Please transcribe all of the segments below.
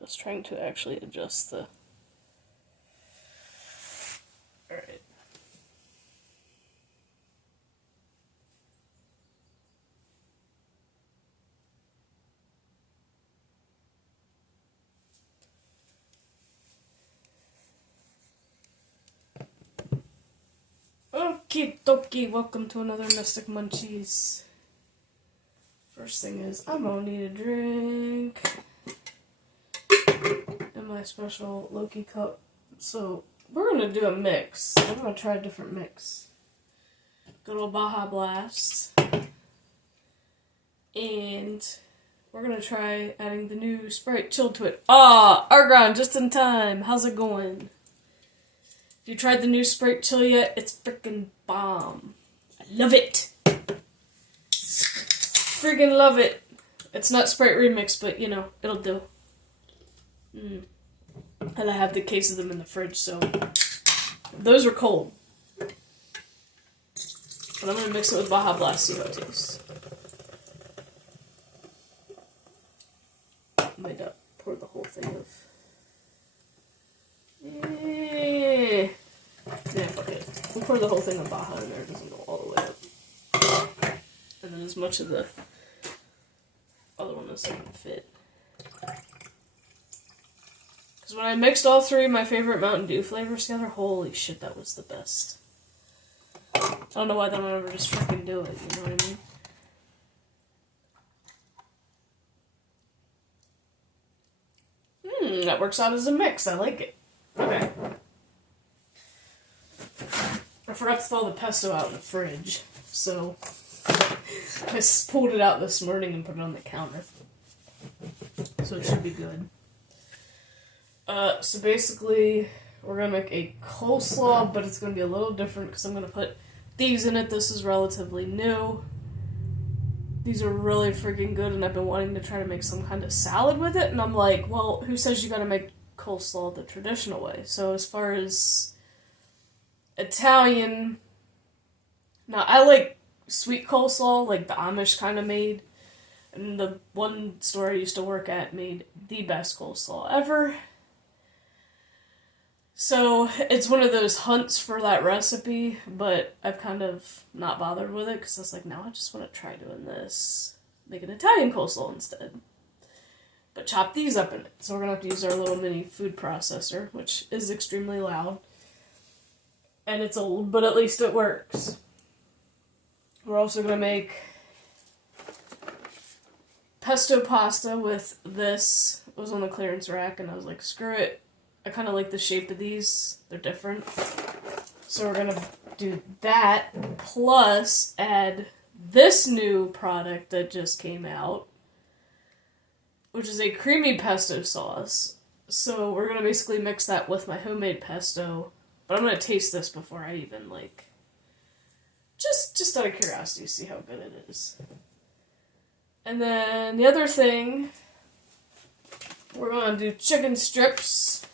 just trying to actually adjust the... Alright. Okie dokie, welcome to another Mystic Munchies. First thing is, I'm gonna need a drink. In my special Loki cup. So, we're gonna do a mix. I'm gonna try a different mix. Good old Baja Blast. And we're gonna try adding the new Sprite Chill to it. Argon, just in time. How's it going? If you tried the new Sprite Chill yet, it's freaking bomb. I love it. Freaking love it. It's not Sprite Remix, but you know, it'll do. And I have the case of them in the fridge, so those are cold. But I'm gonna mix it with Baja Blast, see how it tastes. I might not pour the whole thing of. Yeah, fuck it. We'll pour the whole thing of Baja in there, it doesn't go all the way up. And then as much of the other one as I can fit. Because when I mixed all three of my favorite Mountain Dew flavors together, holy shit, that was the best. I don't know why they don't ever just freaking do it, you know what I mean? That works out as a mix, I like it. Okay. I forgot to thaw the pesto out in the fridge, so I just pulled it out this morning and put it on the counter. So it should be good. So basically, we're going to make a coleslaw, but it's going to be a little different because I'm going to put these in it. This is relatively new. These are really freaking good, and I've been wanting to try to make some kind of salad with it, and I'm like, well, who says you got to make coleslaw the traditional way? So as far as Italian, now I like sweet coleslaw, like the Amish kind of made, and the one store I used to work at made the best coleslaw ever. So, it's one of those hunts for that recipe, but I've kind of not bothered with it, because I was like, now I just want to try doing this. Make an Italian coleslaw instead. But chop these up in it. So we're going to have to use our little mini food processor, which is extremely loud. And it's old, but at least it works. We're also going to make pesto pasta with this. It was on the clearance rack, and I was like, screw it. I kind of like the shape of these. They're different. So we're going to do that, plus add this new product that just came out, which is a creamy pesto sauce. So we're going to basically mix that with my homemade pesto. But I'm going to taste this before I even, like, just out of curiosity, see how good it is. And then the other thing, we're going to do chicken strips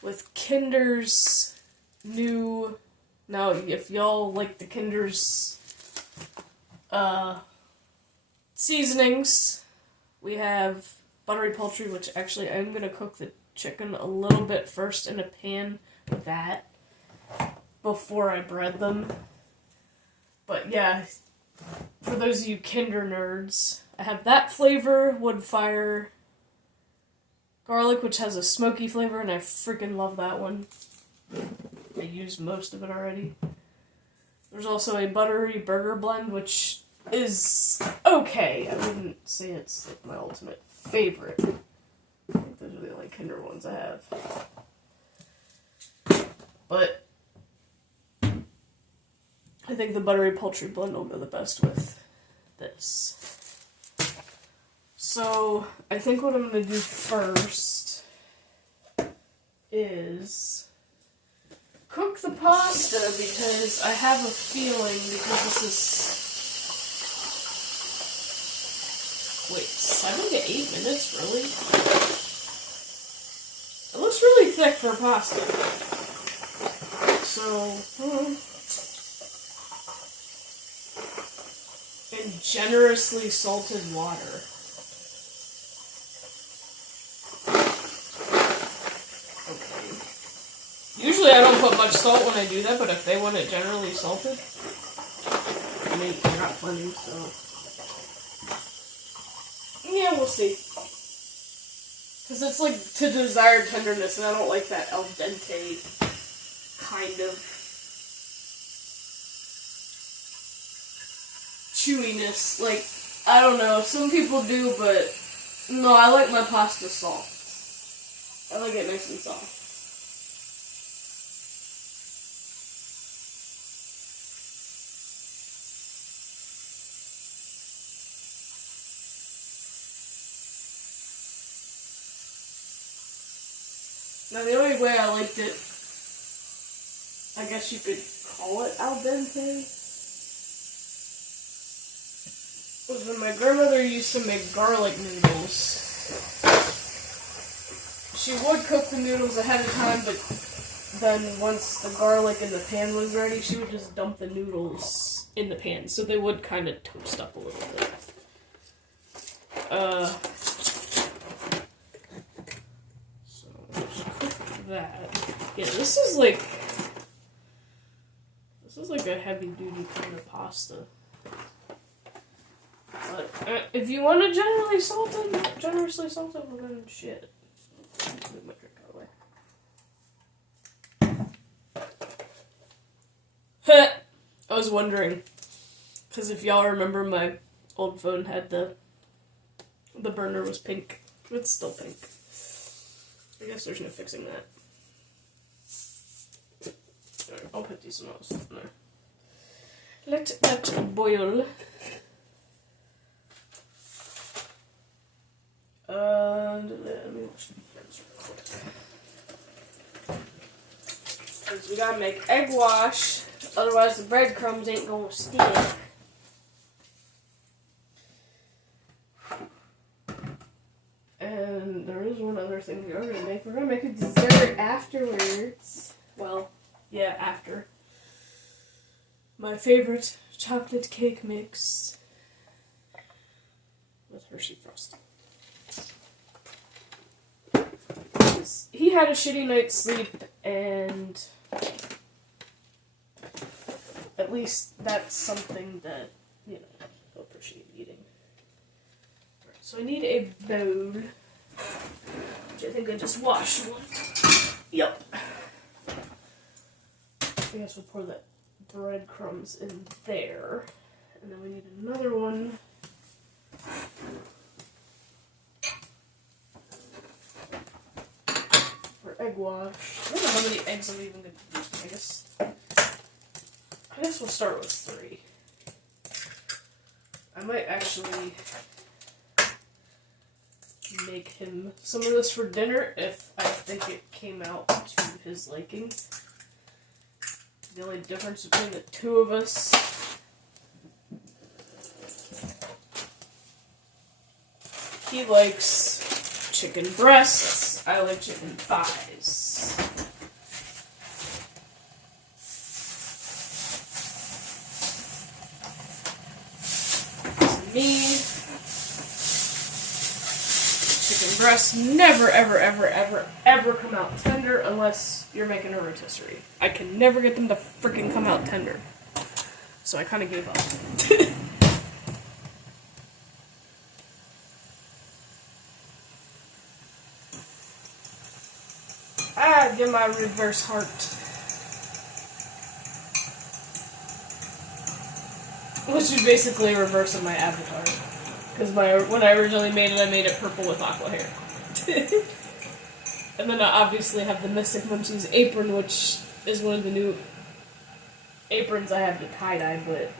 with Kinder's new... Now, if y'all like the Kinder's seasonings, we have buttery poultry, which actually I'm going to cook the chicken a little bit first in a pan with that before I bread them. But yeah, for those of you Kinder nerds, I have that flavor, wood fire, garlic, which has a smoky flavor, and I freaking love that one. I used most of it already. There's also a buttery burger blend, which is okay. I wouldn't say it's like my ultimate favorite. I think those are the only Kinder ones I have. But I think the buttery poultry blend will go the best with this. So, I think what I'm going to do first is cook the pasta, because I have a feeling, because this is... Wait, 7 to 8 minutes, really? It looks really thick for pasta. So, in generously salted water. Usually I don't put much salt when I do that, but if they want it generally salted, I mean, I got plenty, so... Yeah, we'll see. Because it's like to desired tenderness, and I don't like that al dente kind of chewiness. Like, I don't know, some people do, but no, I like my pasta soft. I like it nice and soft. Now, the only way I liked it, I guess you could call it al dente, was when my grandmother used to make garlic noodles. She would cook the noodles ahead of time, but then once the garlic in the pan was ready, she would just dump the noodles in the pan, so they would kind of toast up a little bit. So just cook that. Yeah, this is like a heavy-duty kind of pasta. But if you want to generously salt it, well then shit. Move my drink out of the way. I was wondering, because if y'all remember, my old phone had the burner was pink. It's still pink. I guess there's no fixing that. Alright, I'll put these notes in there. Let that boil. And let me wash the hands real quick. Because we gotta make egg wash, otherwise the breadcrumbs ain't gonna stick. And there is one other thing we are gonna make. We're gonna make a dessert afterwards. Well, yeah, after. My favorite chocolate cake mix with Hershey frosting. He had a shitty night's sleep, and at least that's something that, you know, he'll appreciate eating. Right, so I need a bowl, which I think I just washed one. Yep. I guess we'll pour the breadcrumbs in there, and then we need another one. Egg wash. I don't know how many eggs I'm even going to use. I guess we'll start with 3. I might actually make him some of this for dinner if I think it came out to his liking. The only difference between the two of us he likes chicken breasts. I like chicken thighs. Me, chicken breasts never, ever, ever, ever, ever come out tender unless you're making a rotisserie. I can never get them to freaking come out tender. So I kind of gave up. Get my reverse heart. Which is basically a reverse of my avatar. Because when I originally made it purple with aqua hair. And then I obviously have the Mystic Munchies apron, which is one of the new aprons I have to tie-dye, but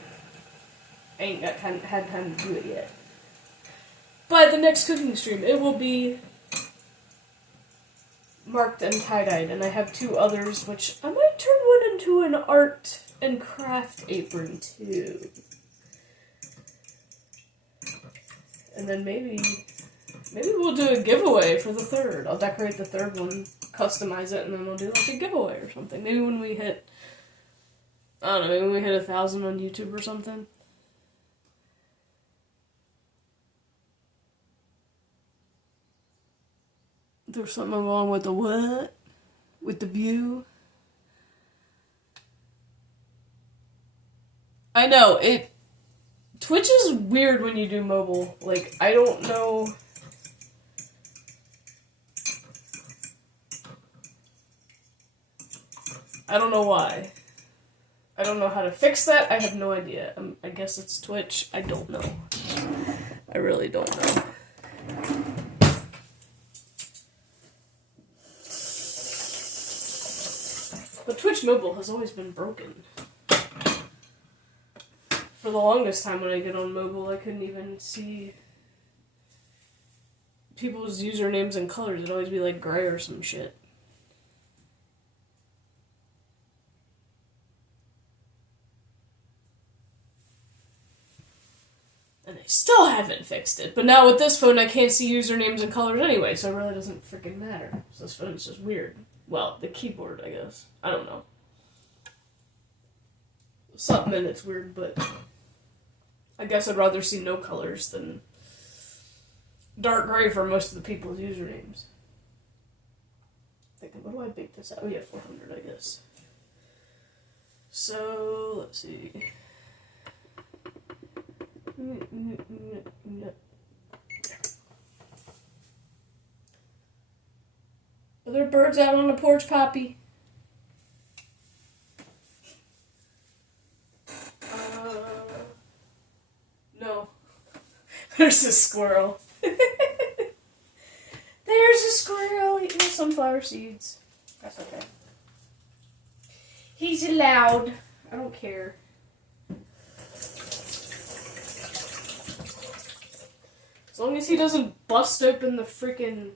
I ain't had time to do it yet. By the next cooking stream, it will be marked and tie-dyed, and I have 2 others, which I might turn one into an art and craft apron, too. And then maybe we'll do a giveaway for the 3rd. I'll decorate the 3rd one, customize it, and then we'll do like a giveaway or something. Maybe when we hit, I don't know, maybe when we hit 1,000 on YouTube or something. There's something wrong with the what? With the view? I know, Twitch is weird when you do mobile. Like, I don't know. I don't know why. I don't know how to fix that. I have no idea. I guess it's Twitch. I don't know. I really don't know. But Twitch Mobile has always been broken. For the longest time when I get on mobile, I couldn't even see people's usernames and colors. It'd always be like gray or some shit. And they still haven't fixed it. But now with this phone, I can't see usernames and colors anyway, so it really doesn't freaking matter. So this phone's just weird. Well, the keyboard, I guess. I don't know. Something in it's weird, but I guess I'd rather see no colors than dark gray for most of the people's usernames. Thinking, what do I bake this at? Oh yeah, 400, I guess. So, let's see. Are there birds out on the porch, Poppy? No. There's a squirrel. There's a squirrel eating sunflower seeds. That's okay. He's allowed. I don't care. As long as he doesn't bust open the freaking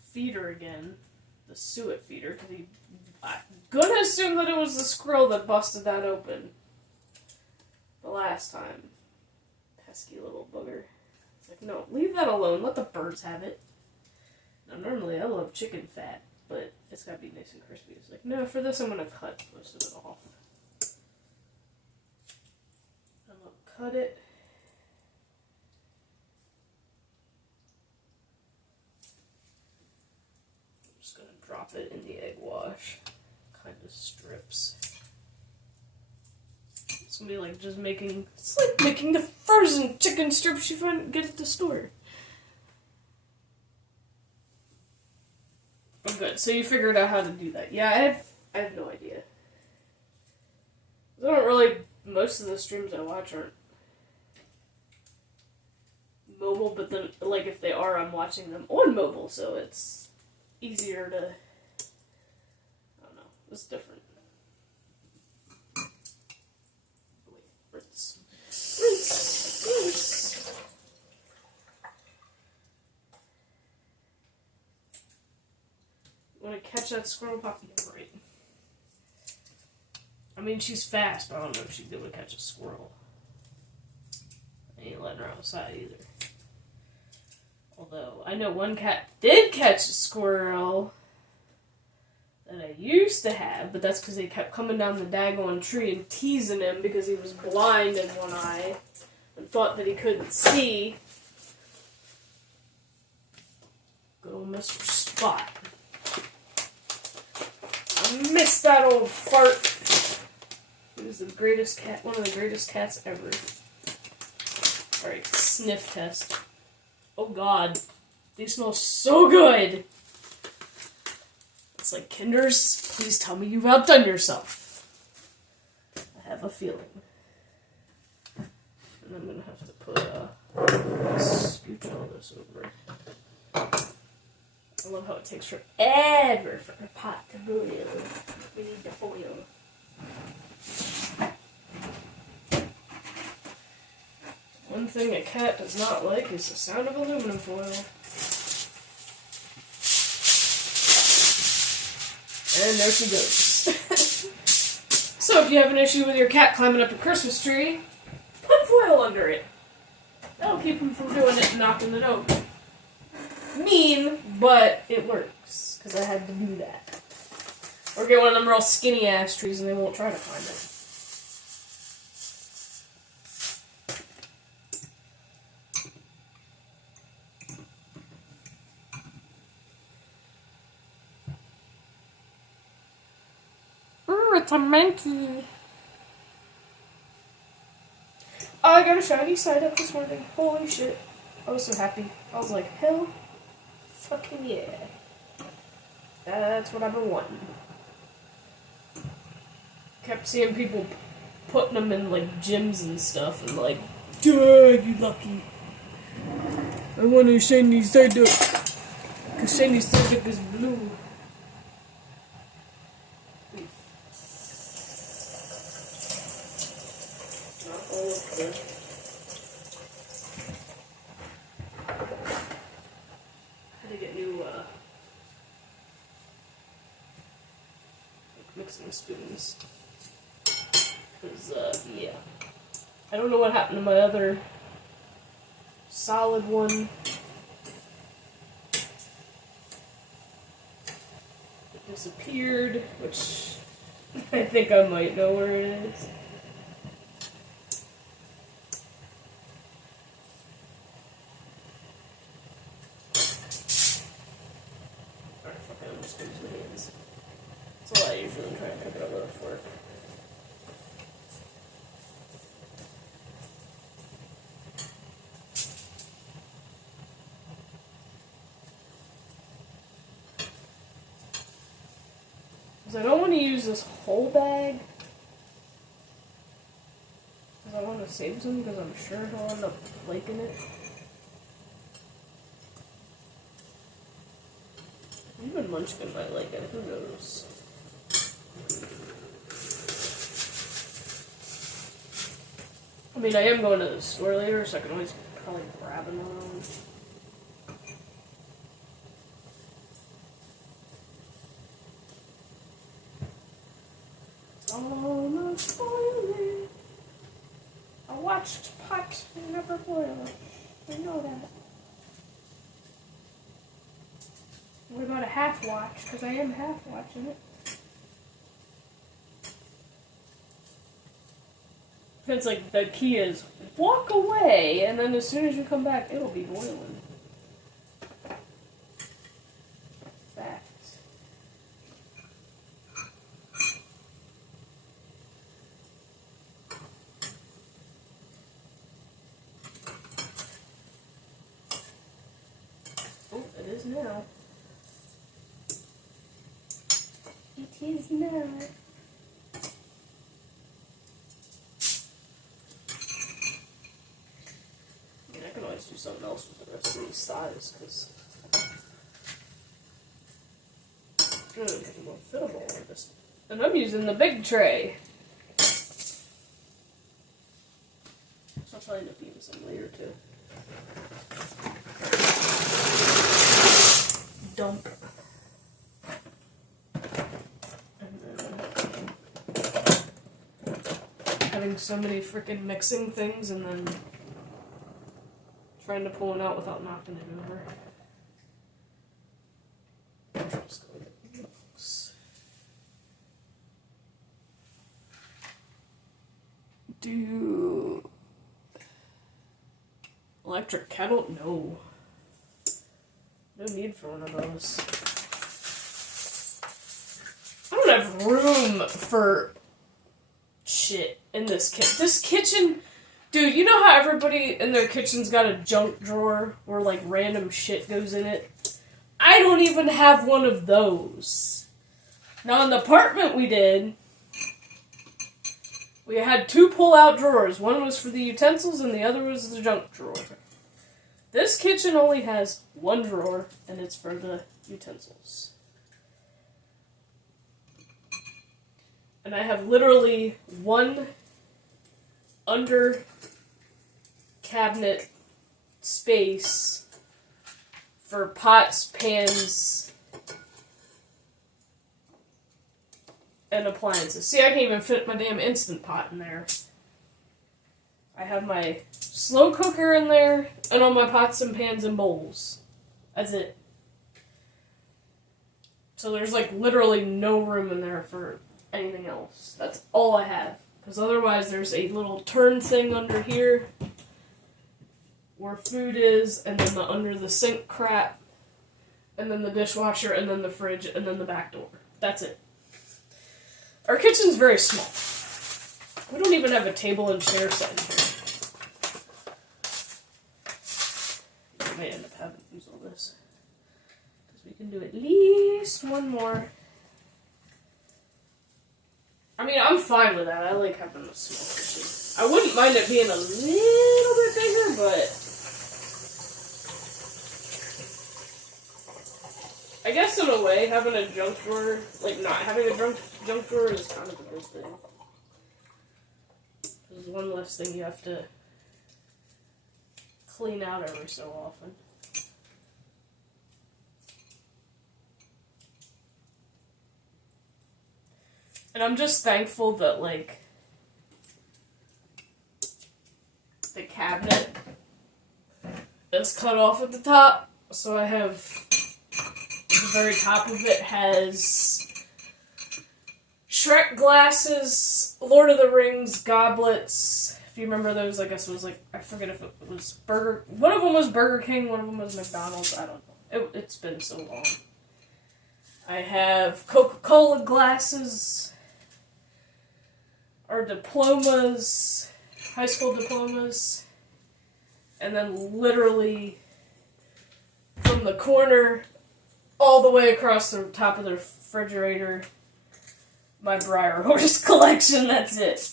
feeder again. The suet feeder, because I'm gonna assume that it was the squirrel that busted that open the last time. Pesky little booger. It's like, no, leave that alone. Let the birds have it. Now, normally I love chicken fat, but it's gotta be nice and crispy. It's like, no, for this I'm gonna cut most of it off. And I'll cut it. I'm just gonna drop it in the egg wash. Kind of strips. It's gonna be like just making, it's like making the frozen chicken strips you get at the store. Oh, good. So you figured out how to do that. Yeah, I have no idea. I don't really, most of the streams I watch aren't mobile, but then, like, if they are, I'm watching them on mobile, so it's easier to, I don't know, it's different. Wait, rinse. Rinse! Rinse! Want to catch that squirrel, Poppy? Right. I mean, she's fast, but I don't know if she'd be able to catch a squirrel. I ain't letting her outside either. Although, I know one cat did catch a squirrel that I used to have, but that's because they kept coming down the daggone tree and teasing him because he was blind in one eye and thought that he couldn't see. Good old Mr. Spot. I missed that old fart. He was the greatest cat, one of the greatest cats ever. Alright, sniff test. Oh god, these smell so good! It's like, Kinders, please tell me you've outdone yourself. I have a feeling. And I'm gonna have to put scooch all this over. I love how it takes forever for the pot to boil. We need the foil. One thing a cat does not like is the sound of aluminum foil. And there she goes. So if you have an issue with your cat climbing up a Christmas tree, put foil under it. That'll keep him from doing it and knocking it over. Mean, but it works, because I had to do that. Or get one of them real skinny ass trees and they won't try to climb it. it's a monkey. I got a shiny side up this morning. Holy shit. I was so happy. I was like, hell fucking yeah. That's what I've been wanting. Kept seeing people putting them in, like, gyms and stuff, and like, duh, you lucky. I want a shiny side up. Because shiny side up is blue. Not all of the... Had to get new, mixing spoons. Because, yeah. I don't know what happened to my other solid one. It disappeared, which I think I might know where it is. Alright, fuck it, I'm just gonna use my hands. That's all I usually try and pick it up with a fork. Because I don't want to use this whole bag. Because I want to save some, because I'm sure he'll end up liking it. Even Munchkin might like it, who knows. I mean, I am going to the store later, so I can always probably grab another one. It's almost boiling. I watched pot never boil. I know that. What about a half watch? Because I am half watching it. It's like the key is walk away, and then as soon as you come back, it'll be boiling. Fact. Oh, it is now. It is now. Do something else with the rest of these thighs, because I'm going to make it more fittable with this. And I'm using the big tray. So I'll probably end up using some later too. Dump. And then having so many freaking mixing things and then trying to pull it out without knocking it over. Just go get the books. Do electric kettle? No. No need for one of those. I don't have room for shit in this kitchen. This kitchen... Dude, you know how everybody in their kitchen's got a junk drawer where, like, random shit goes in it? I don't even have one of those. Now, in the apartment we did, we had 2 pull-out drawers. One was for the utensils and the other was the junk drawer. This kitchen only has 1 drawer, and it's for the utensils. And I have literally 1 under cabinet space for pots, pans, and appliances. See, I can't even fit my damn Instant Pot in there. I have my slow cooker in there, and all my pots and pans and bowls. That's it. So there's like literally no room in there for anything else. That's all I have. Because otherwise there's a little turn thing under here where food is, and then the under the sink crap, and then the dishwasher, and then the fridge, and then the back door. That's it. Our kitchen's very small. We don't even have a table and chair set in here. We may end up having to use all this. Because we can do at least one more. I mean, I'm fine with that. I like having a small kitchen. I wouldn't mind it being a little bit bigger, but I guess in a way, having a junk drawer, like not having a junk drawer is kind of a good thing. There's one less thing you have to clean out every so often. And I'm just thankful that, like, the cabinet is cut off at the top, so I have, the very top of it has Shrek glasses, Lord of the Rings goblets. If you remember those, I guess it was like, I forget if it was one of them was Burger King, one of them was McDonald's, I don't know. It's been so long. I have Coca-Cola glasses, our diplomas, high school diplomas, and then literally from the corner all the way across the top of the refrigerator, my Briar Horse collection, that's it.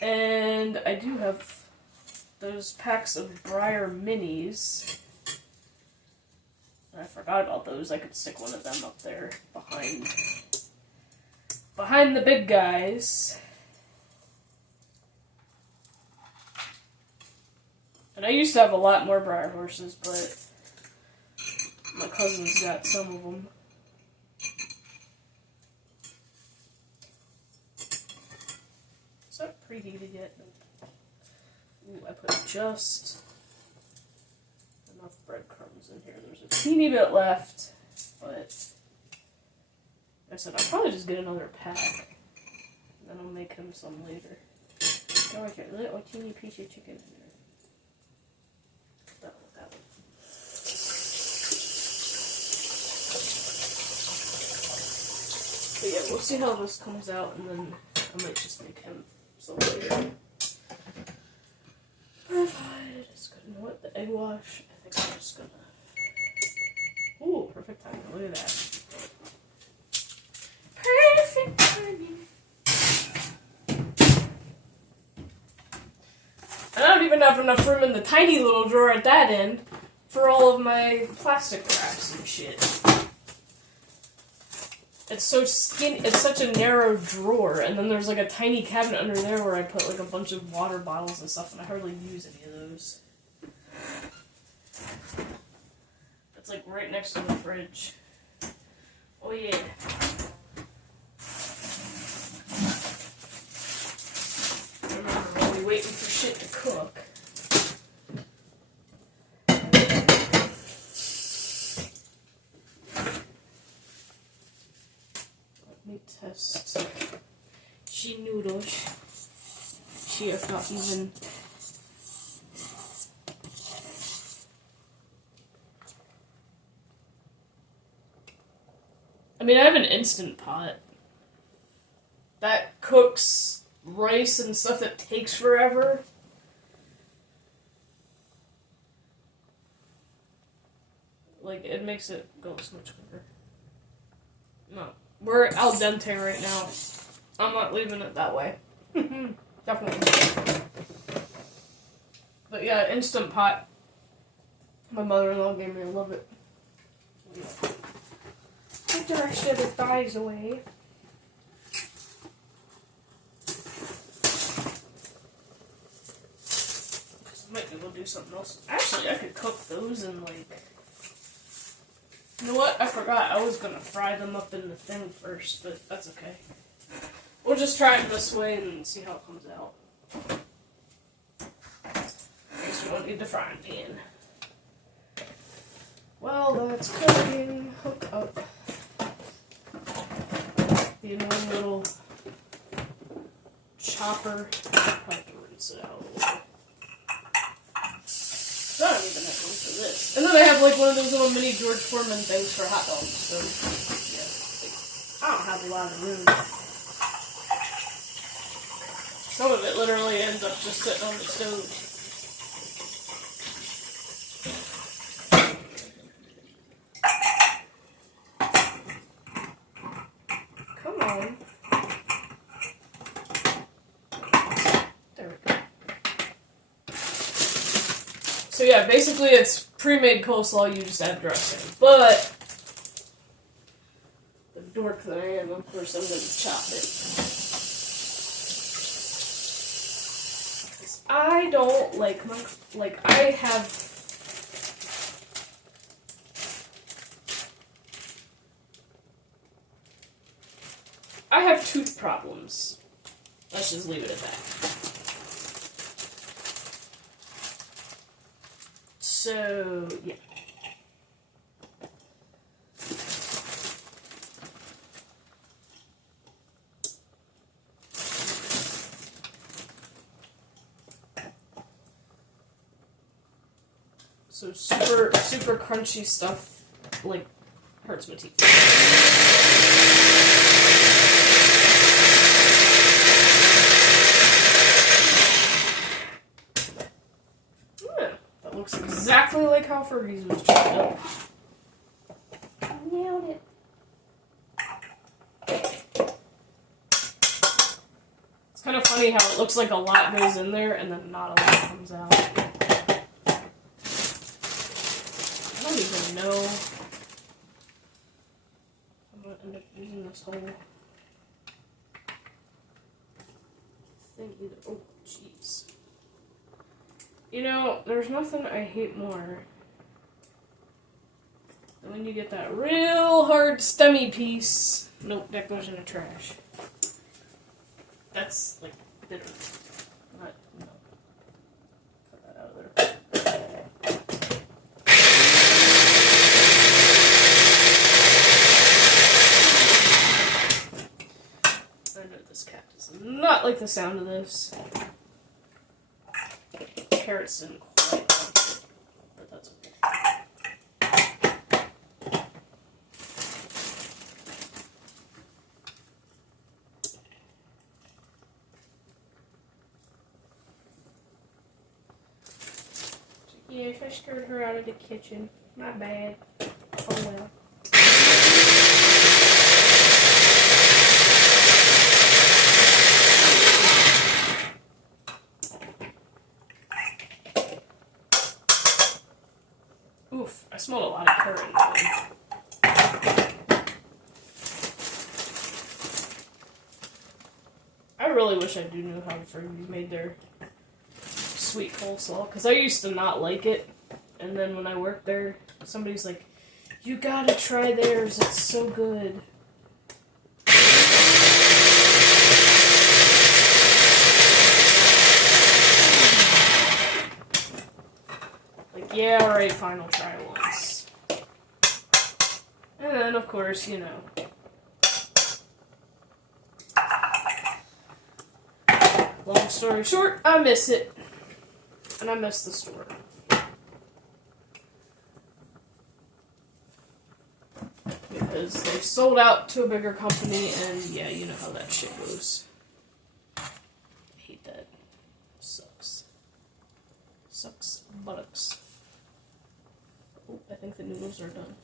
And I do have those packs of Briar Minis. I forgot about those. I could stick one of them up there behind the big guys. And I used to have a lot more Briar Horses, but my cousin's got some of them. Is that preheated yet? Ooh, I put just enough breadcrumbs in here. There's a teeny bit left, but like I said, I'll probably just get another pack. And then I'll make him some later. Go right here, little teeny piece of chicken in there. That one. But yeah, we'll see how this comes out, and then I might just make him some later. Perfect. It's good. You know what? The egg wash, I think I'm just gonna. Ooh, perfect timing. Look at that. Perfect timing. I don't even have enough room in the tiny little drawer at that end for all of my plastic wraps and shit. It's so skinny. It's such a narrow drawer, and then there's like a tiny cabinet under there where I put like a bunch of water bottles and stuff, and I hardly use any of those. It's like right next to the fridge. Oh yeah. Remember while we're waiting for shit to cook. Let me test she noodles. She if not even. I mean, I have an Instant Pot that cooks rice and stuff that takes forever. Like, it makes it go so much quicker. No. We're al dente right now. I'm not leaving it that way. Definitely. But yeah, Instant Pot. My mother-in-law gave me. I love it. Take the rest of the thighs away. I might be able to do something else. Actually, I could cook those in like. You know what? I forgot. I was gonna fry them up in the thing first, but that's okay. We'll just try it this way and see how it comes out. I guess we don't need the frying pan. Well, that's cooking. Hook up. The annoying little chopper. I have to rinse it out a little bit. I don't even have room for this. And then I have like one of those little mini George Foreman things for hot dogs. So, yeah. I don't have a lot of room. Some of it literally ends up just sitting on the stove. Come on. There we go. So yeah, basically it's pre-made coleslaw, you just add dressing. But the dork that I am, of course I'm going to chop it. I don't like my, I have tooth problems. Let's just leave it at that. So, yeah. So super crunchy stuff, like, hurts my teeth. Yeah, that looks exactly like how Fergie's was chopped up. I nailed it. It's kind of funny how it looks like a lot goes in there and then not a lot comes out. I don't even know if I'm going to end up using this whole thing either. Oh, jeez. You know, there's nothing I hate more than when you get that real hard stemmy piece. Nope, that goes in the trash. That's, like, bitter. Not, no. Cut that out of there. I know this cat does not like the sound of this. Carrots didn't quite like it, but that's okay. Yes, I scared her out of the kitchen. My bad. Oh well. Oof, I smelled a lot of curry. I really wish I do know how Fergie made their sweet coleslaw, because I used to not like it, and then when I worked there, somebody's like, you gotta try theirs, it's so good. Like, yeah, alright, fine, I'll try it once. And then, of course, you know, long story short, I miss it. And I miss the store. Because they sold out to a bigger company, and yeah, you know how that shit goes. I hate that. Sucks. Sucks buttocks. Oh, I think the noodles are done.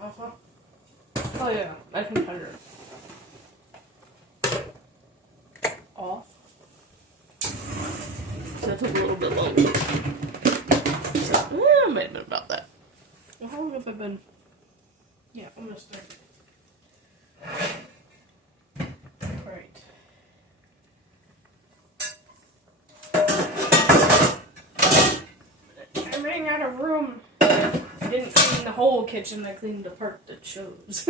Uh-huh. Oh yeah, I can cut her off. So that took a little bit longer. So, it might have been about that. Well, how long have I been? Yeah, almost 30. Alright. I ran out of room. I didn't clean the whole kitchen, I cleaned the part that shows.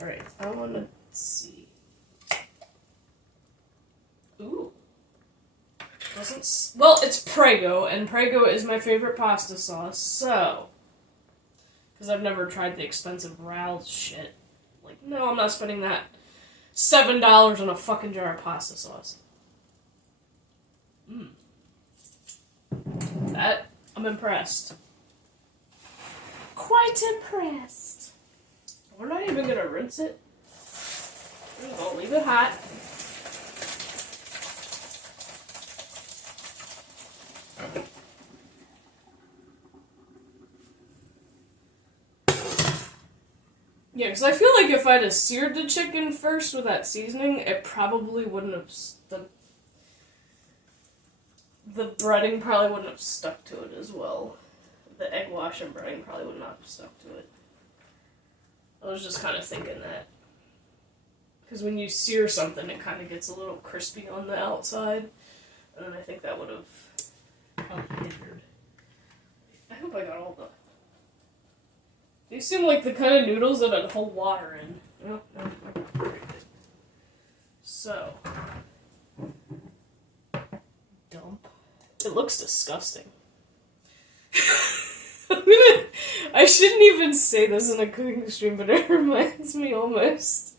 Alright, I want to see. Ooh. Well, it's Prego, and Prego is my favorite pasta sauce, so. Because I've never tried the expensive Ralph's shit. Like, no, I'm not spending that $7 on a fucking jar of pasta sauce. That, I'm impressed. Quite impressed. I We're not even gonna rinse it. We're gonna leave it hot. Yeah, because I feel like if I'd have seared the chicken first with that seasoning, it probably wouldn't have... The breading probably wouldn't have stuck to it as well. The egg wash and breading probably would not have stuck to it. I was just kind of thinking that. Because when you sear something, it kind of gets a little crispy on the outside. And then I think that would have hindered. I hope I got all the... These seem like the kind of noodles that I'd hold water in. No, very good. So. Dump. It looks disgusting. I shouldn't even say this in a cooking stream, but it reminds me almost.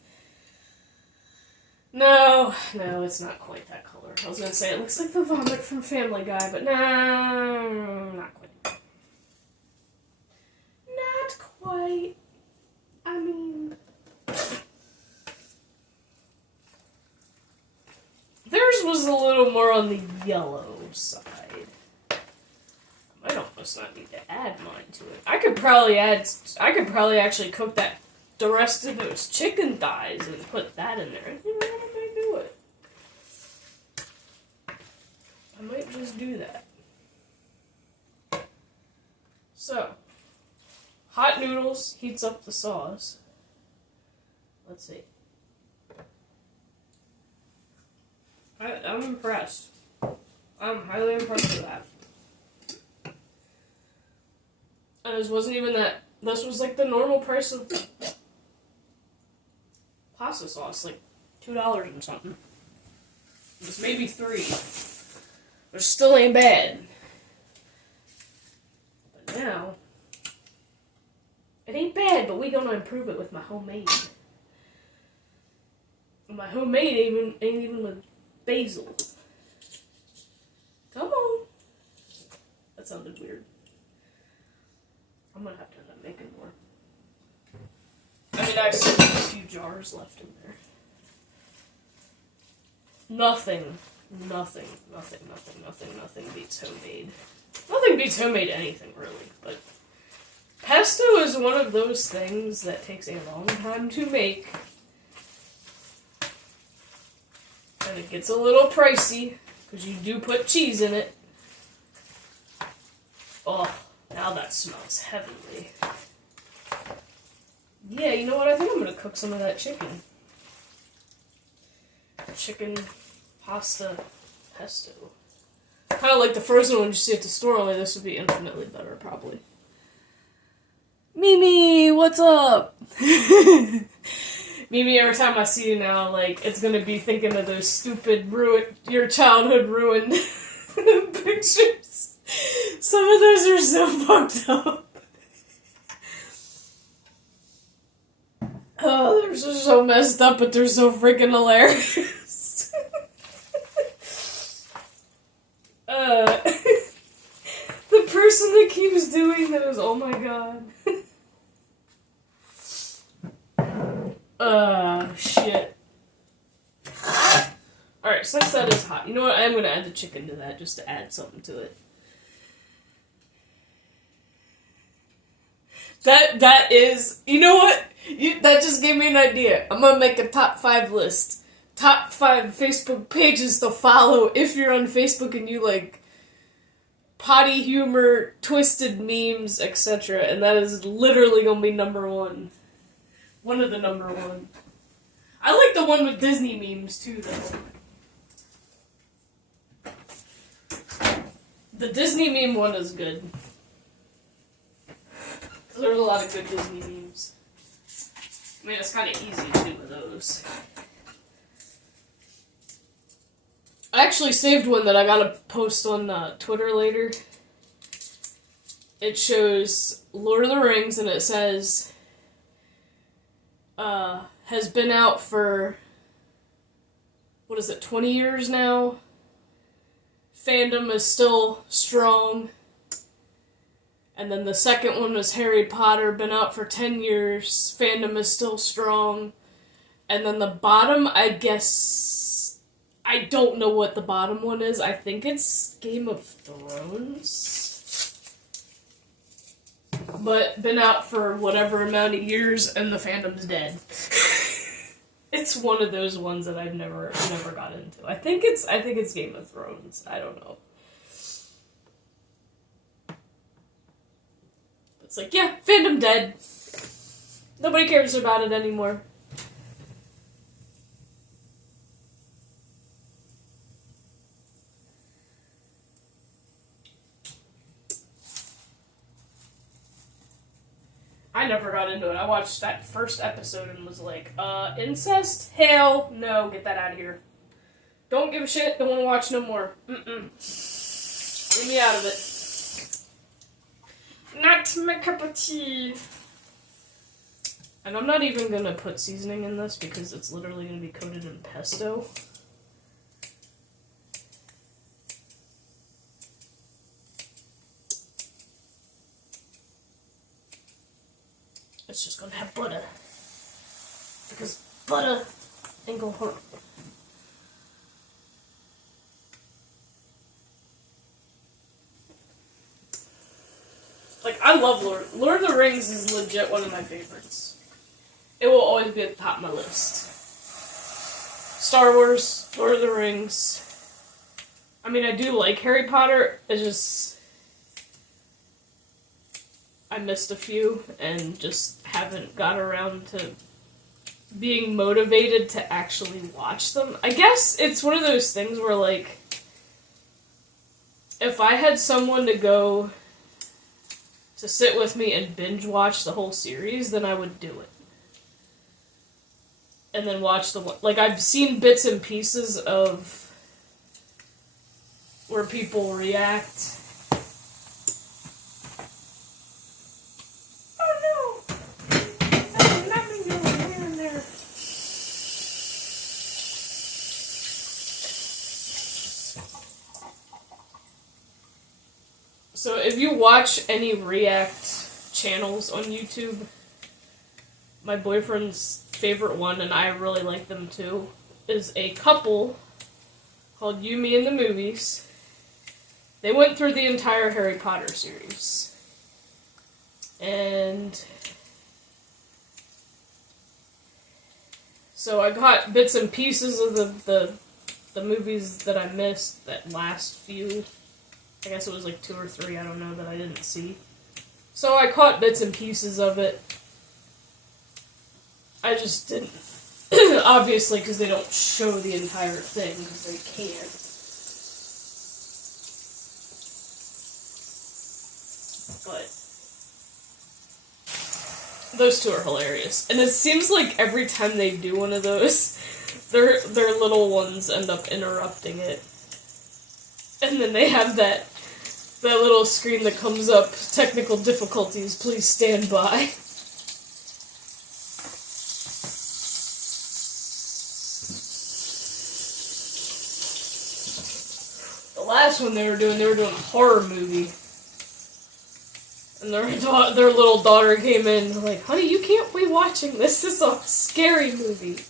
No, it's not quite that color. I was gonna say it looks like the vomit from Family Guy, but no, not quite. Not quite. I mean, theirs was a little more on the yellow side. I might almost not need to add mine to it. I could probably actually cook the rest of those chicken thighs and put that in there. I think I might do it. I might just do that. So, hot noodles heats up the sauce. Let's see. I'm impressed. I'm highly impressed with that. And this wasn't even that. This was like the normal price of pasta sauce, like $2 and something. It was maybe $3. But it still ain't bad. But now, it ain't bad, but we gonna improve it with my homemade. And my homemade ain't even with basil. Come on. That sounded weird. I'm gonna have to end up making more. I mean, I still have a few jars left in there. Nothing beats homemade. Nothing beats homemade anything, really, but pesto is one of those things that takes a long time to make. And it gets a little pricey, because you do put cheese in it. Oh, now that smells heavenly. Yeah, you know what? I think I'm going to cook some of that chicken. Chicken pasta pesto. Kind of like the frozen one you see at the store, only this would be infinitely better, probably. Mimi, what's up? Mimi, every time I see you now, like, it's gonna be thinking of those stupid your childhood ruined pictures. Some of those are so fucked up. Oh, they're so messed up, but they're so freaking hilarious. The person that keeps doing those, oh my god. Shit. Alright, since that is hot, you know what? I am gonna add the chicken to that, just to add something to it. That is, you know what? That just gave me an idea. I'm gonna make a top 5 list. Top 5 Facebook pages to follow if you're on Facebook and you like potty humor, twisted memes, etc. And that is literally gonna be number 1. One of the number 1. I like the one with Disney memes too, though. The Disney meme one is good. There's a lot of good Disney memes. I mean, it's kind of easy to do with those. I actually saved one that I gotta post on Twitter later. It shows Lord of the Rings, and it says, has been out for, 20 years now? Fandom is still strong. And then the second one was Harry Potter, been out for 10 years, fandom is still strong. And then the bottom, I guess, I don't know what the bottom one is. I think it's Game of Thrones. But been out for whatever amount of years, and the fandom's dead. It's one of those ones that I've never got into. I think it's Game of Thrones. I don't know. It's like, yeah, fandom dead. Nobody cares about it anymore. I never got into it. I watched that first episode and was like, incest? Hell no, get that out of here. Don't give a shit, don't want to watch no more. Leave me out of it. Not my cup of tea. And I'm not even going to put seasoning in this because it's literally going to be coated in pesto. It's just gonna have butter. Because butter ain't gonna hurt. Like, I love Lord of the Rings is legit one of my favorites. It will always be at the top of my list. Star Wars, Lord of the Rings. I mean, I do like Harry Potter, it's just I missed a few and just haven't got around to being motivated to actually watch them. I guess it's one of those things where, like, if I had someone to go to sit with me and binge watch the whole series, then I would do it. And then watch the one. Like, I've seen bits and pieces of where people react. So if you watch any React channels on YouTube, my boyfriend's favorite one, and I really like them too, is a couple called You, Me, and the Movies. They went through the entire Harry Potter series. And so I got bits and pieces of the movies that I missed, that last few. I guess it was like 2 or 3, I don't know, that I didn't see. So I caught bits and pieces of it. I just didn't. Obviously, because they don't show the entire thing, because they can't. But those two are hilarious. And it seems like every time they do one of those, their little ones end up interrupting it. And then they have that little screen that comes up, technical difficulties, please stand by. The last one they were doing a horror movie. And their little daughter came in, like, honey, you can't be watching this. This is a scary movie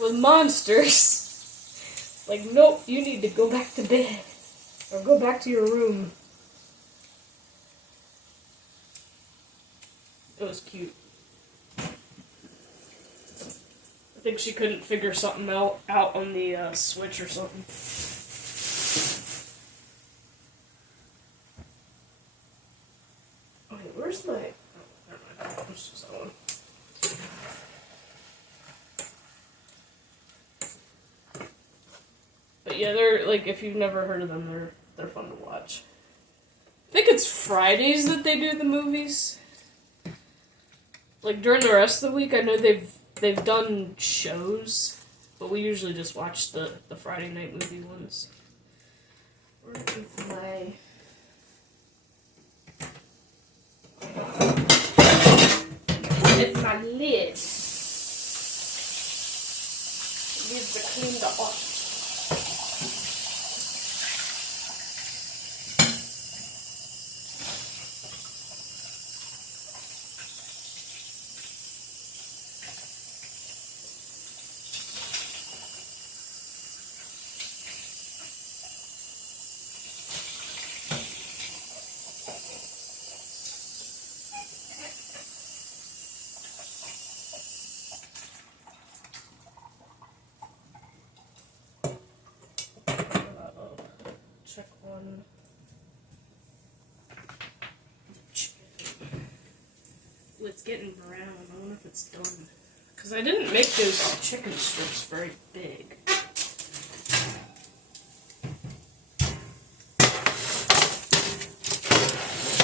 with monsters. Like, nope, you need to go back to bed. Or go back to your room. It was cute. I think she couldn't figure something out on the Switch or something. Okay, where's my... Oh, never mind. It's just that one. But yeah, they're, like, if you've never heard of them, they're fun to watch. I think it's Fridays that they do the movies. Like, during the rest of the week, I know they've done shows, but we usually just watch the Friday night movie ones. Where is my... It's my lid. It needs to clean the off. Check on chicken. Ooh, it's getting brown. I wonder if it's done. Because I didn't make those chicken strips very big.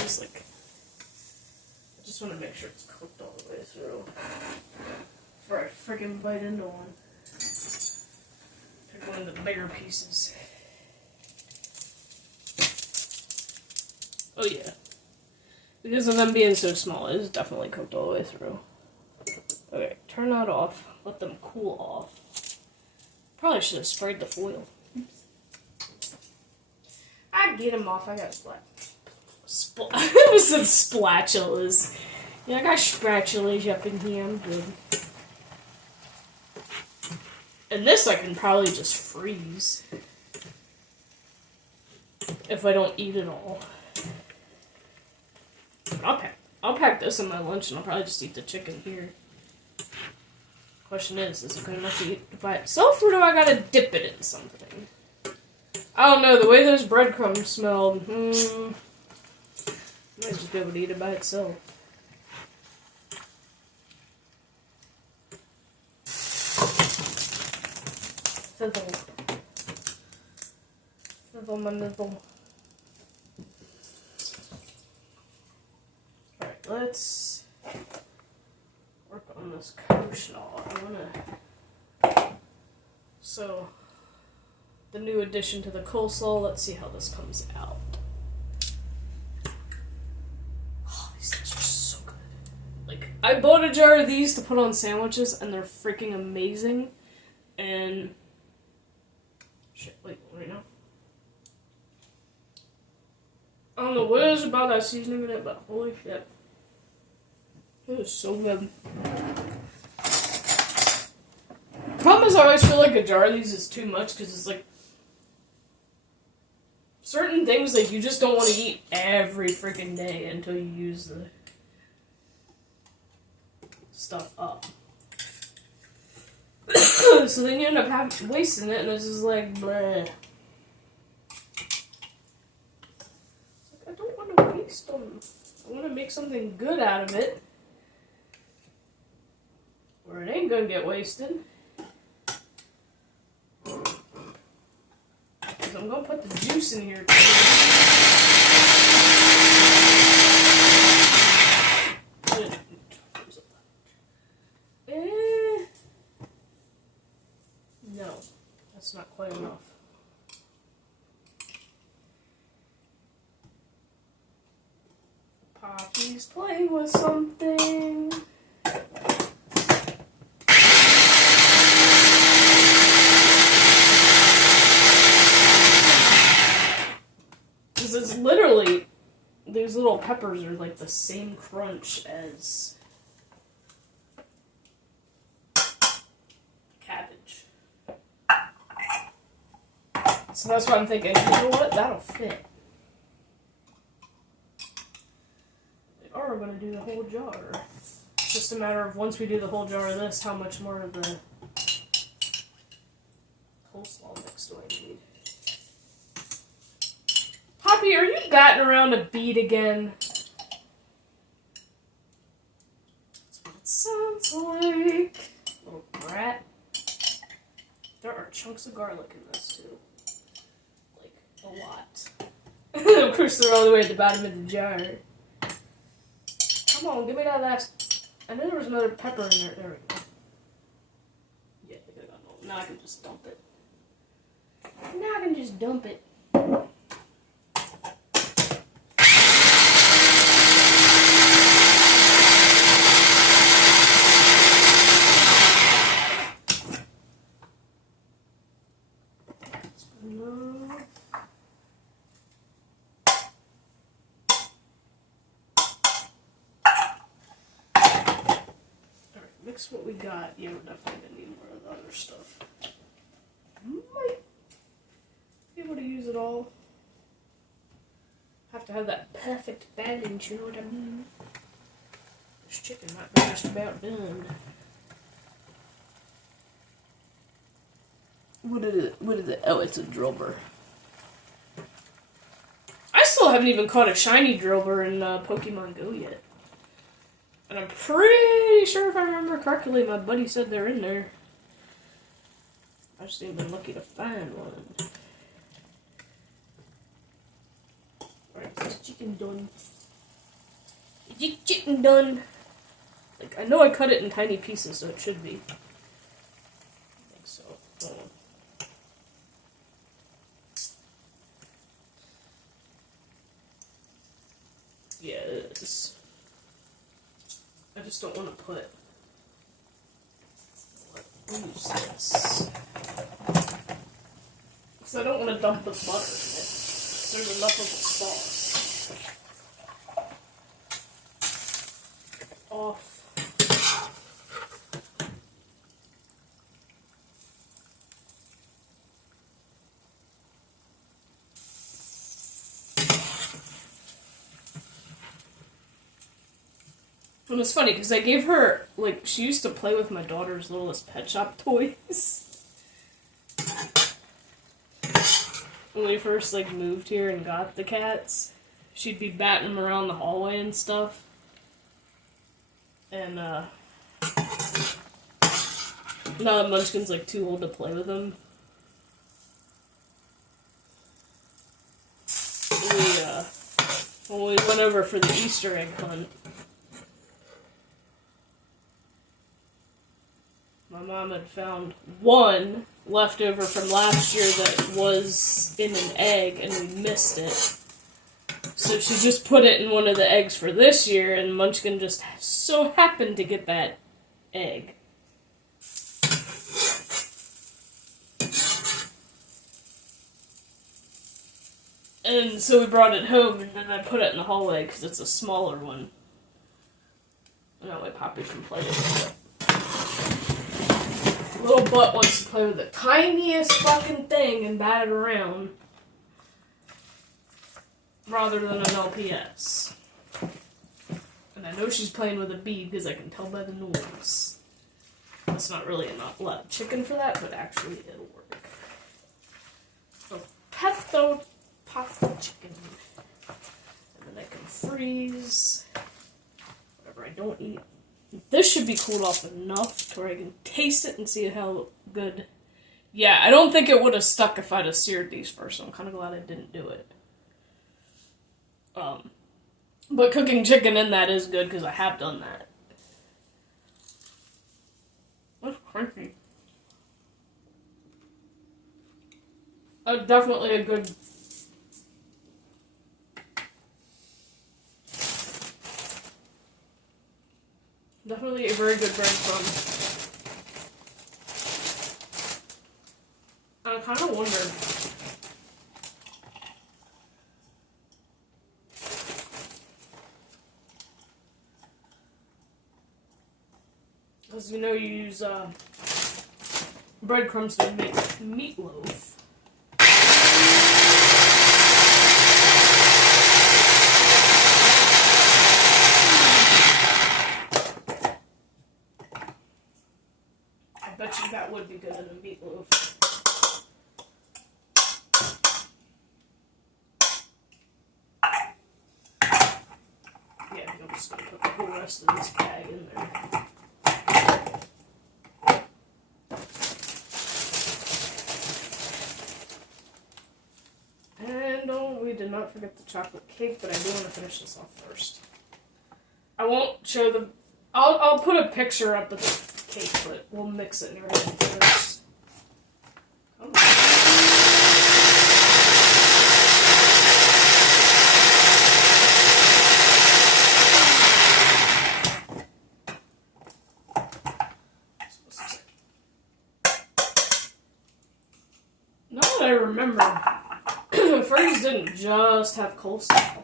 Just like, I just want to make sure it's cooked all the way through before I friggin' bite into one. Pick one of the bigger pieces. Oh yeah. Because of them being so small, it is definitely cooked all the way through. Okay, turn that off. Let them cool off. Probably should have sprayed the foil. I get them off. I got I was some spatulas. Yeah, I got spatulas up in here. I'm good. And this I can probably just freeze if I don't eat it all. I'll pack this in my lunch and I'll probably just eat the chicken here. Question is it good enough to eat by itself or do I gotta dip it in something? I don't know, the way those breadcrumbs smelled, I might just be able to eat it by itself. Fizzle. Fizzle my nizzle. Alright, let's work on this coleslaw. So, the new addition to the coleslaw, let's see how this comes out. Oh, these things are so good. Like, I bought a jar of these to put on sandwiches, and they're freaking amazing. And, shit, wait, right now. I don't know what it is about that seasoning in it, but holy shit. It is so good. Problem is I always feel like a jar of these is too much because it's like certain things like you just don't want to eat every freaking day until you use the stuff up. So then you end up wasting it and it's just like bleh. I don't want to waste them. I want to make something good out of it. Or it ain't gonna get wasted. Because I'm gonna put the juice in here. No, that's not quite enough. Poppy's playing with something. Because it's literally, these little peppers are like the same crunch as cabbage. So that's why I'm thinking, you know what, that'll fit. We are going to do the whole jar. It's just a matter of once we do the whole jar of this, how much more of the coleslaw mix do I need? Poppy, are you batting around a bead again? That's what it sounds like. Little brat. There are chunks of garlic in this too. Like, a lot. Of course, they're all the way at the bottom of the jar. Come on, give me that last. I know there was another pepper in there. There we go. Yeah, I got no. Now I can just dump it. Now I can just dump it. Mix what we got. Yeah, we're definitely gonna need more of the other stuff. Might be able to use it all. Have to have that perfect balance, you know what I mean? This chicken might be just about done. What is it? Oh, it's a drillbur. I still haven't even caught a shiny drillbur in Pokemon Go yet. And I'm pretty sure, if I remember correctly, my buddy said they're in there. I just ain't been lucky to find one. Alright, is this chicken done? Is this chicken done? Like, I know I cut it in tiny pieces, so it should be. I think so. Hold on. Yeah, it is. I just don't want to put... Use this. Because I don't want to dump the butter in it. There's enough of the sauce. Off. And it's funny because I gave her, like, she used to play with my daughter's littlest Pet Shop toys. When we first, like, moved here and got the cats, she'd be batting them around the hallway and stuff. And, now that Munchkin's, like, too old to play with them, when we went over for the Easter egg hunt, my mom had found one left over from last year that was in an egg, and we missed it. So she just put it in one of the eggs for this year, and Munchkin just so happened to get that egg. And so we brought it home, and then I put it in the hallway because it's a smaller one. And that way Poppy can play with it. Little butt wants to play with the tiniest fucking thing and bat it around rather than an LPS. And I know she's playing with a bee because I can tell by the noise. That's not really a lot of chicken for that, but actually it'll work. So pesto pasta chicken. And then I can freeze whatever I don't eat. This should be cooled off enough to where I can taste it and see how good. Yeah, I don't think it would have stuck if I'd have seared these first, so I'm kind of glad I didn't do it. But cooking chicken in that is good, because I have done that. That's crunchy. Definitely a good... Definitely a very good breadcrumb. I kind of wonder... Because you know you use breadcrumbs to make meatloaf. I bet you that would be good in a meatloaf. Yeah, I'm just going to put the whole rest of this bag in there. And we did not forget the chocolate cake, but I do want to finish this off first. I won't show the... I'll put a picture up of the cake, but we'll mix it in everything first. Come on. Now that I remember, Freddy's didn't just have coleslaw.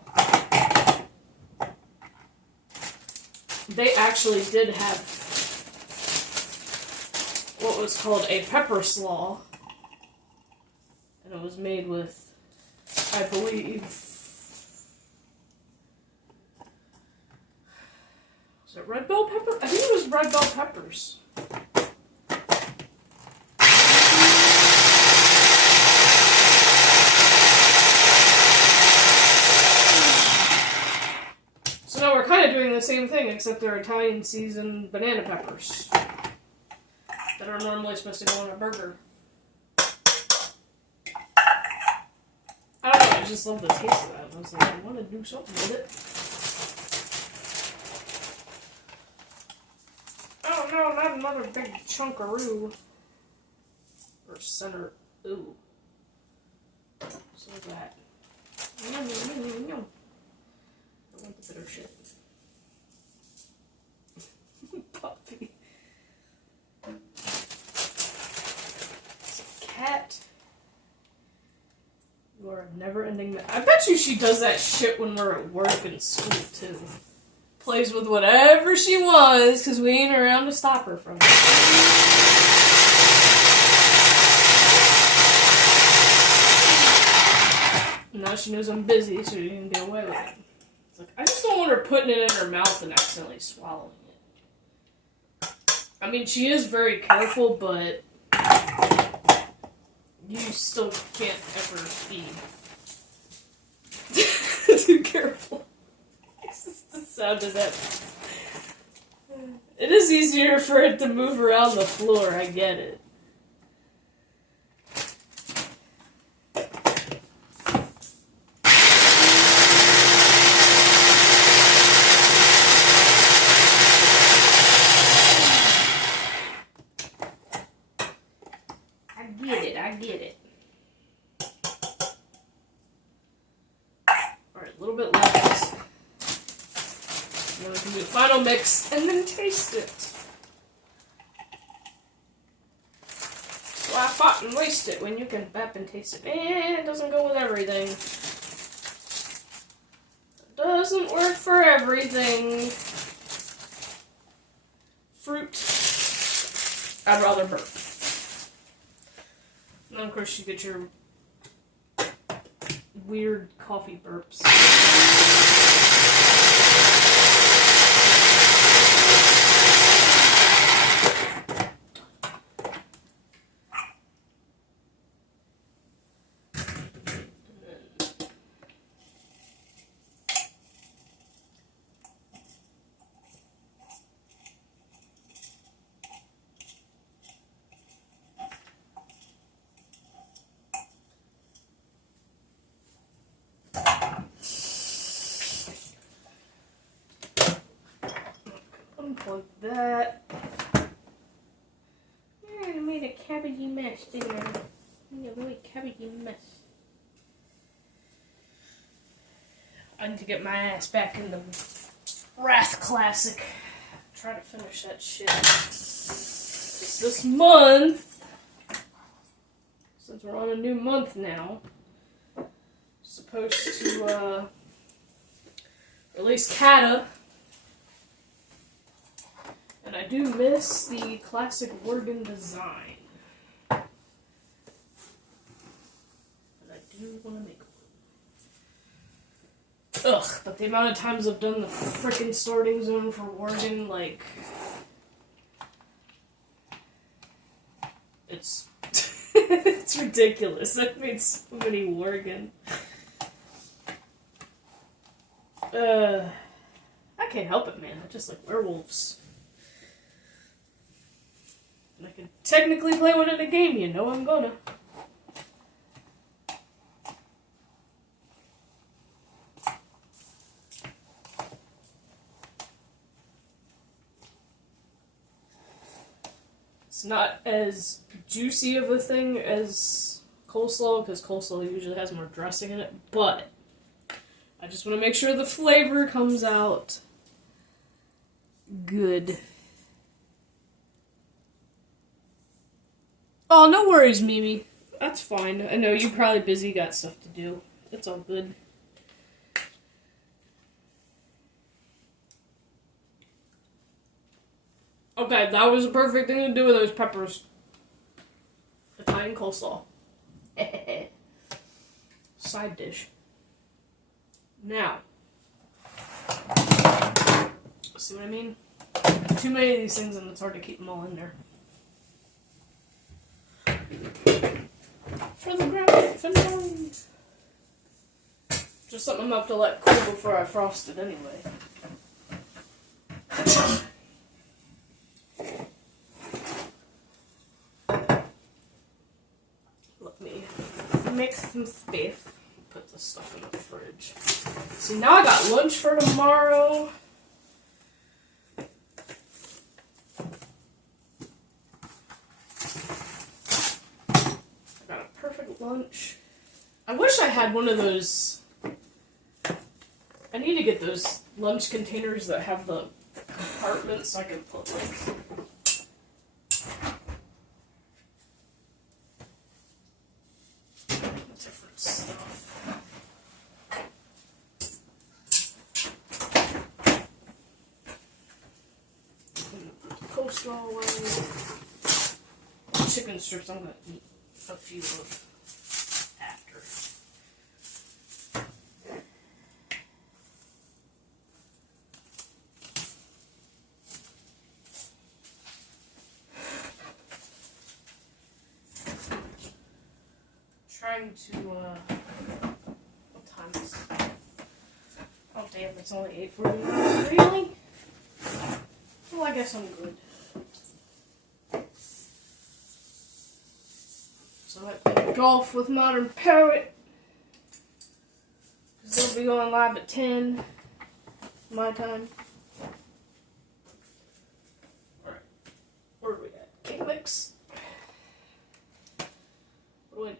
They actually did have what was called a pepper slaw. And it was made with, I believe, Is it red bell pepper? I think it was red bell peppers. So now we're kind of doing the same thing, except they're Italian seasoned banana peppers that are normally supposed to go on a burger. I don't know, I just love the taste of that. I was like, I want to do something with it. Oh no, not another big chunkaroo. Or center. Ooh. So that. Yum, yum, yum, yum. I want the bitter shit. Puppy. It's a cat. You are a never-ending. I bet you she does that shit when we're at work and school too. Plays with whatever she wants because we ain't around to stop her from it. Now she knows I'm busy, so she can get away with it. It's like, I just don't want her putting it in her mouth and accidentally swallowing it. I mean, she is very careful, but you still can't ever be too careful. It's just the sound of that. It is easier for it to move around the floor, I get it. I get it. Alright, a little bit left. And then we can do a final mix and then taste it. Laugh out and waste it when you can bap and taste it. It doesn't go with everything. It doesn't work for everything. Fruit. I'd rather burp. And then, of course, you get your weird coffee burps. Unplug that. I made a cabbagey mess, didn't I? Made a really cabbagey mess. I need to get my ass back in the Wrath Classic. Try to finish that shit. This month, since we're on a new month now, supposed to release Kata. And I do miss the classic Worgen design. But I do want to make one. Ugh, but the amount of times I've done the frickin' starting zone for Worgen, like... It's... it's ridiculous. I've made so many Worgen. I can't help it, man. I just like werewolves. And I can technically play one in a game, you know I'm gonna. It's not as juicy of a thing as coleslaw, because coleslaw usually has more dressing in it, but I just want to make sure the flavor comes out good. Oh, no worries, Mimi. That's fine. I know you're probably busy, got stuff to do. It's all good. Okay, that was a perfect thing to do with those peppers. Italian coleslaw. Side dish. Now, See what I mean? Too many of these things and it's hard to keep them all in there. For the ground, Finland. Just something I'm going to have to let cool before I frost it anyway. Let me make some space. Put this stuff in the fridge. See, now I got lunch for tomorrow. I got a perfect lunch. I wish I had one of those. I need to get those lunch containers that have the compartments so I can put like different stuff. Coleslaw away. Chicken strips I'm gonna eat a few of after. Trying to, what time is it? Oh damn, it's only 8:40. Really? Well, I guess I'm good. So I might play golf with Modern Parrot. Because they'll be going live at 10. My time. Alright. Where are we at? Cake mix. What?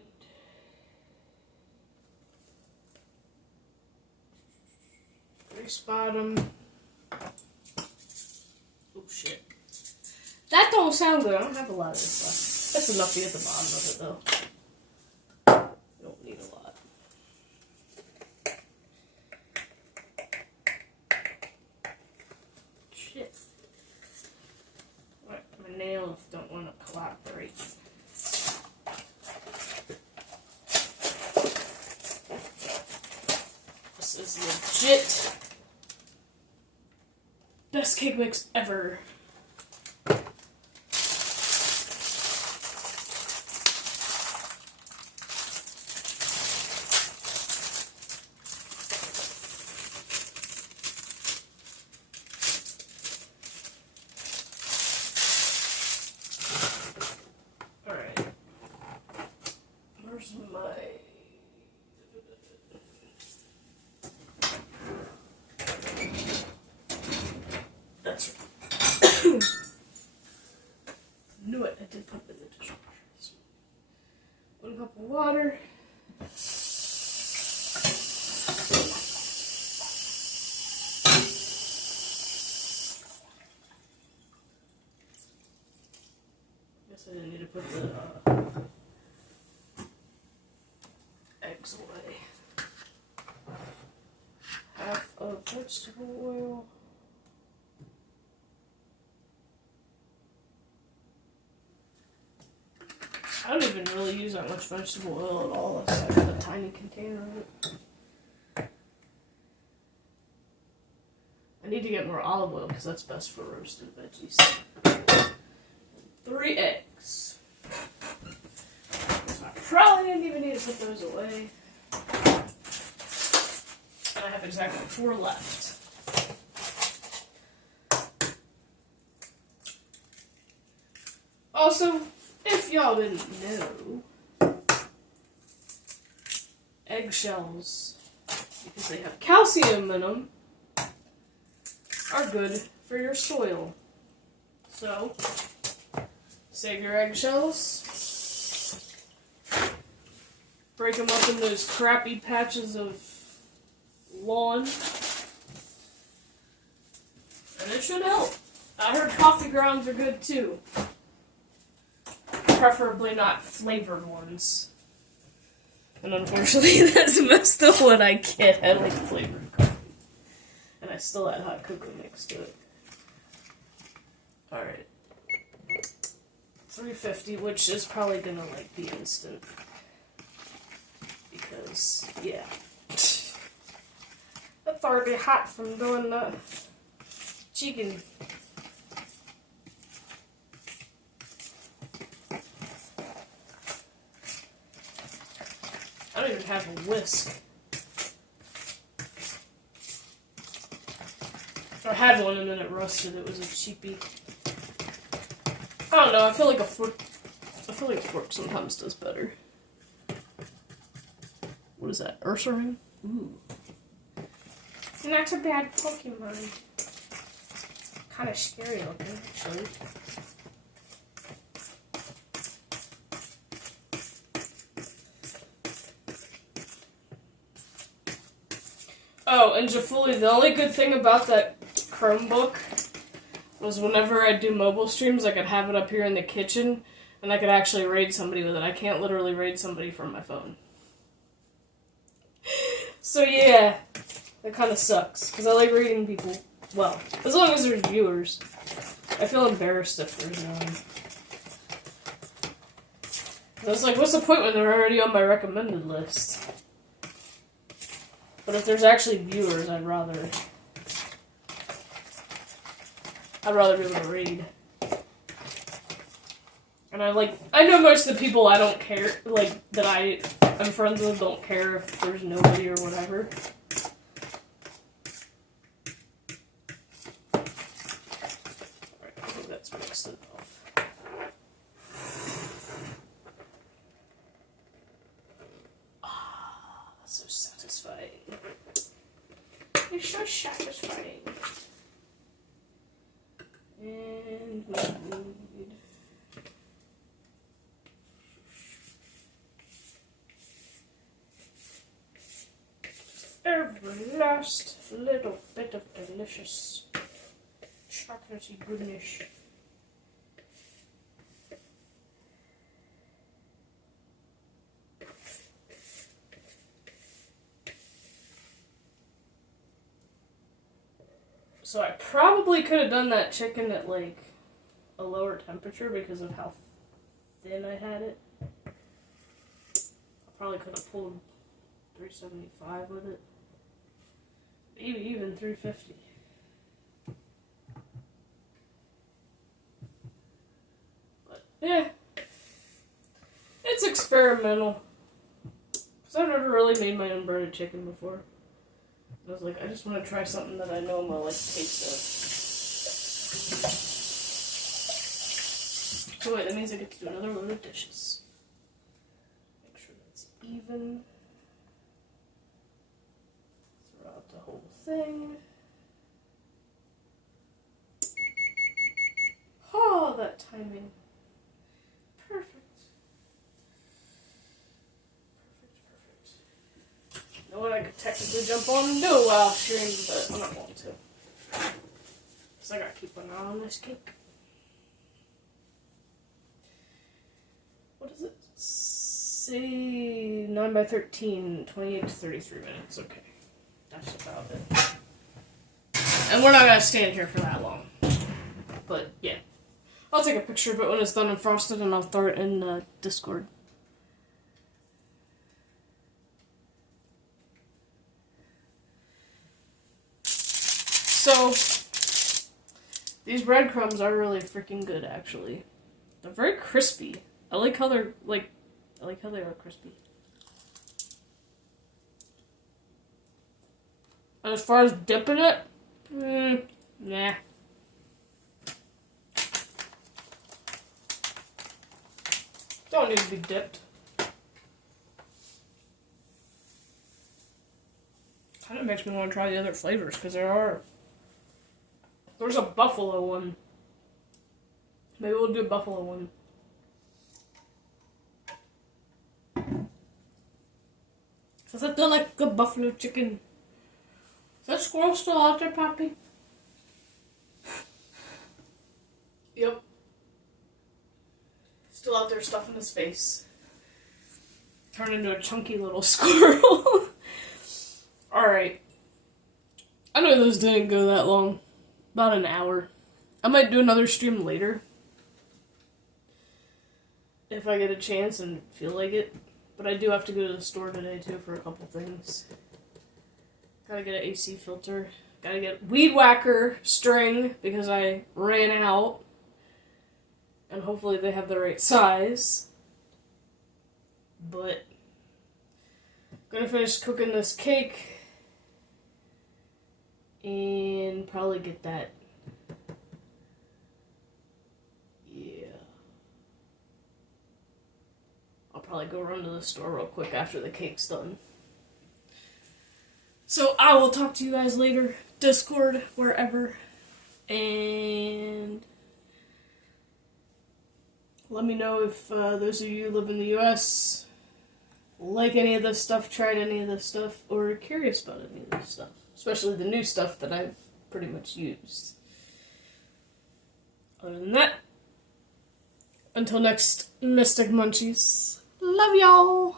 Spot them. Oh shit. That don't sound good. I don't have a lot of this left. That's enough to get the bottom of it though. You don't need a lot. Shit. Right, my nails don't want to collaborate. This is legit. Best cake mix ever. Alright. Where's my... That's right. Knew it. I did put it in the dishwasher. 1 cup of water. Guess I didn't need to put the eggs away. Half of vegetable oil. I don't even really use that much vegetable oil at all. I have a tiny container of it. I need to get more olive oil because that's best for roasted veggies. 3 eggs. So I probably didn't even need to put those away. And I have exactly 4 left. Also, if y'all didn't know, eggshells, because they have calcium in them, are good for your soil. So, save your eggshells, break them up in those crappy patches of lawn, and it should help. I heard coffee grounds are good too. Preferably not flavored ones. And unfortunately, that's most of what I get. I like flavored coffee. And I still add hot cocoa mix to it. Alright. 350, which is probably gonna like be instant. Because, yeah. That's already hot from doing the chicken. I don't even have a whisk. I had one and then it rusted. It was a cheapie. I don't know. I feel like a fork sometimes does better. What is that? Ursaring? Ooh. Not a bad Pokemon. Kind of scary looking, actually. Oh, and Jafuli, the only good thing about that Chromebook was whenever I do mobile streams, I could have it up here in the kitchen, and I could actually raid somebody with it. I can't literally raid somebody from my phone. So yeah, that kind of sucks, because I like raiding people. Well, as long as there's viewers. I feel embarrassed if there's none. I was like, what's the point when they're already on my recommended list? But if there's actually viewers, I'd rather be able to read. And I know most of the people I don't care, that I'm friends with don't care if there's nobody or whatever. Alright, I think that's mixed it off. Ah, that's so satisfying. It's so satisfying. And we need every last little bit of delicious chocolatey goodness. So I probably could have done that chicken at a lower temperature because of how thin I had it. I probably could have pulled 375 with it. Maybe even 350. But yeah, it's experimental. Because I've never really made my own breaded chicken before. I was like, I just want to try something that I know I'm going to like the taste of. So wait, that means I get to do another load of dishes. Make sure that's even. Throw out the whole thing. Oh, that timing. Perfect. You know what, I could technically jump on and do a live stream, but I'm not going to. Because I gotta keep an eye on this cake. What is it? Say 9 by 13, 28 to 33 minutes. Okay. That's about it. And we're not gonna stand here for that long. But, yeah. I'll take a picture of it when it's done and frosted, and I'll throw it in Discord. So, these breadcrumbs are really freaking good, actually. They're very crispy. I like how they're, I like how they are crispy. And as far as dipping it, nah. Don't need to be dipped. Kind of makes me want to try the other flavors, because there's a buffalo one. Maybe we'll do a buffalo one. Does that feel like a buffalo chicken? Is that squirrel still out there, Poppy? Yep. Still out there stuffing his face. Turned into a chunky little squirrel. Alright. I know those didn't go that long. About an hour. I might do another stream later. If I get a chance and feel like it. But I do have to go to the store today too for a couple things. Gotta get an AC filter Gotta get weed whacker string because I ran out. And hopefully they have the right size. But I'm gonna finish cooking this cake and probably get that. Yeah. I'll probably go run to the store real quick after the cake's done. So I will talk to you guys later. Discord, wherever. And let me know if those of you who live in the US like any of this stuff, tried any of this stuff, or are curious about any of this stuff. Especially the new stuff that I've pretty much used. Other than that, until next Mystic Munchies, love y'all.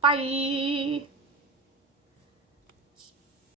Bye.